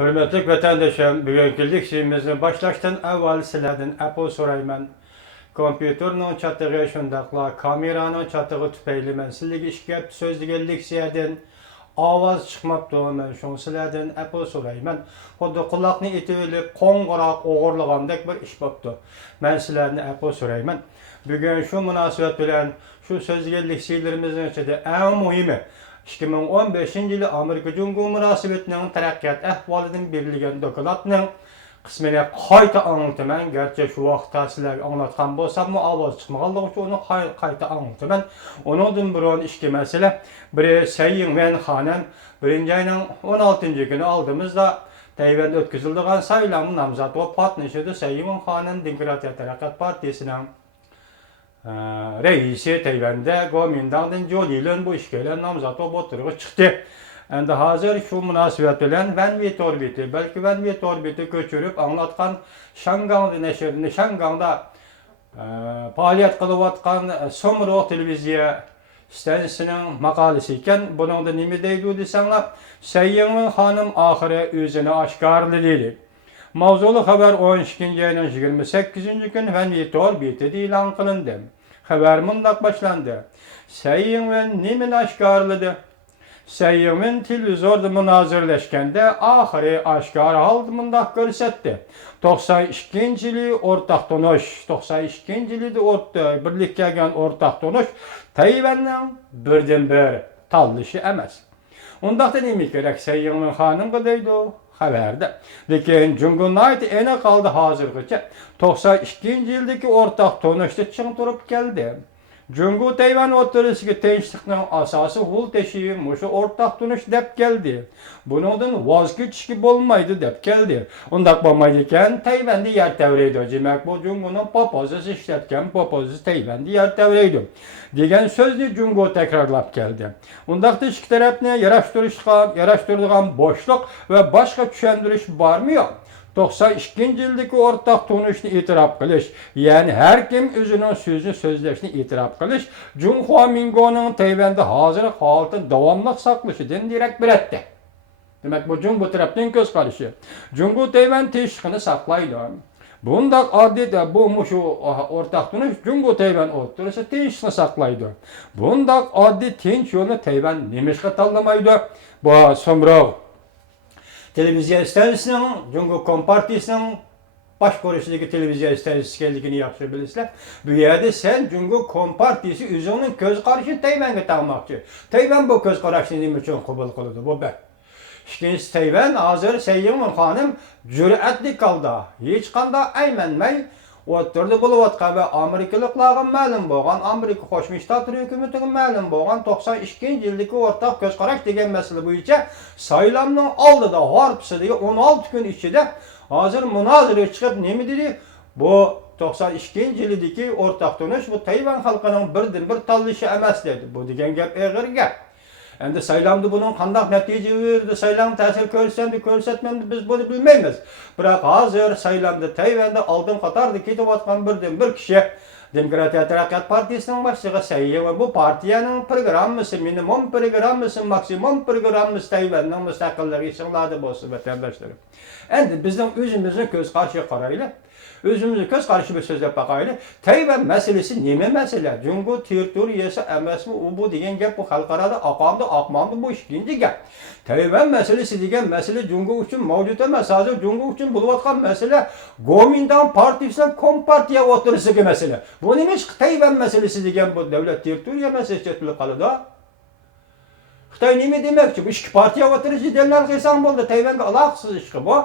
Hürmetlik vatandaşım, bugünkü şeyimizin başlaştan evvel sizlerden Apple sorayman. Kompüterinin çatığı şundakla, kameranın çatığı tüpeyli men sizligi işkep sözlügellik şeyden avaz çıkmaptı men şun sizlerden Apple sorayman. Xuddi kulakni itivilip qo'ng'iroq o'g'irlagandek bir ish bo'pti. Men sizlarni Apple sorayman. Bugun shu munosabat bilan shu sözlügellik şeylerimizin içinde en muhimi 2015-yili Amerika-Jungo münasebetinin taraqqiyot ahvolidan berilgan dokladning qismini qayta anlataman. Gerçi şu vaqtda sizlarga anglatgan bo'lsam, ovoz chiqmaganligi uchun uni qayta anlataman. Onundan burun ikki masala. Biri Sayyin men xonim 1-ayning 16-kuni oldimizda Tayvanda o'tkazilgan saylovning nomzodi bo'lib qatnashdi. Sayyin xonim Demokratiya taraqqiyot partiyasining reisi Tayvanda Kuomintangdan Jolilan bu işgelen namzat olup oturuğa çıktı. Endi hazır şu münasebet bilen Vanvit orbiti, belki Vanvit orbiti köçürüp anlatkan Şangang'da neşerini, Şangang'da faaliyet kılıvatkan Somro televizya stansiyasının makalesi iken bunun da nimi deydi desenler Sayyin hanım ahire özünü aşkarlı. Mavzulu haber 12-ayının 28-ci gün Vanvit orbiti ilan kılındı. Haber mundaq başlandı. Sayyin nimin aşkarlıdı? Sayyin televizorda münazirleşkende ahiri aşkar aldı mundaq görsetti. 92-ci yili ortaq tonuş, 92-ci yili birlik kelgan ortaq tonuş Tayvan'ın birden-bir tallışı emas. Ondaqda nemi gerek Sayyin hanım qadaydı haberde. Lekin Jungo'nun ene kaldı hazırgıca. 92-ci yildeki ortaq tonuşta çıng turup geldi. Jungo Tayvan oturusigi tinchlikning asası hul teşiği muşu ortaq tonuş dep geldi. Bunundan vaz keçishki bolmaydı dep geldi. Undaq bolmaydı eken Tayvan'da yer tevreydi. Demek bu Jungo'nun papazısı işletken papazısı Tayvan'da yer tevreydi. Degen sözünü Jungo tekrarlap geldi. Undaqda iki tarafni yaraştırılgan boşluk ve başka düşendiriş var mı yok? 92-ci yildeki ortaq tonuşni itiraf qilish, yani her kim özünün sözünü sözleşini itiraf qilish, Junhua Mingo'nun Tayvanda hazır halatı davamlıq saqlışıdan direkt biletdi. Demek bu Jungo tarafından göz qarışı. Jungo Tayvan teşkiğini saqlaydı. Bundaq adeta bu muşu ortaq tonuş Jungo Tayvan oturuşu teşkiğini saqlaydı. Bundaq addi tinç yolunu Tayvan nemişqe tanlamaydı. Bu somraq televizya stansiyasının, Jungo Kompartiyasının baş koruşudaki televizya stansiyası geldiğini yaxşı bilirsizler. Bu yerde sen Jungo Kompartiyası özünün göz qarışı Tayvan'a tanımakçı. Tayvan bu göz qarışını nima üçün qabul qiladi? Bu bir. İkincisi Tayvan hazır Sayyin hanım cüretli kaldı. Hiç qanda aymanmay oturdu buluvatqa ve Amerikalıqlarga ma'lum bo'lgan, Amerika Qo'shma Shtatlar hukumatiga ma'lum bo'lgan 92-ci yildagi o'rtaq ko'z qarash degan masala bo'yicha saylovning oldida harpsidagi 16 kun ichida hozir munozara chiqib nima dedi? Bu 92-ci yildagi o'rtaq tonush bu Tayvan xalqining birdan-bir tanlashi emas dedi. Bu degan gap og'ir gap. Endi saylamda bunun qandaq natija verdi, saylam ta'sir ko'rsatmadi biz bunu bilmaymiz. Biroq hozir saylamda Tayvanda oldin qatorda ketayotgan birdan-bir kishi Demokratiya taraqqiyot partiyasining boshlig'i Sayyin va bu partiyaning programmasi, minimum programmasi, maksimum programmasi Tayvanning mustaqilligi ishlarida bo'lsin vatandoshlar. Endi bizning o'zimizni ko'z qarashiga qaraylik. Özümüzü göz karşı bir söz yapaqaylı. Tayvan meselesi neme mesele? Jungo territoriyası emas mı? Bu degen gap bu xalqarada aqmamdı bu ikinci gap. Tayvan meselesi degen mesele Jungo üçün mavcut emas. Hazır Jungo üçün buluvatqan mesele Kuomintang partiyasining Kompartiya oturusigi mesele. Bu nemish Tayvan meselesi degen bu devlet territoriya meselesi chetilib qoladi. Xitoy nima demoqchi? Bu ikki partiya oturushi denlar qilsam bo'ldi. Tayvanga aloqasiz ish bu.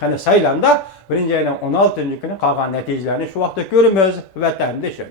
Qani saylamda 1-ayning 16-kuni qolgan natijalarini shu vaqtda ko'ramiz vatandoshlar.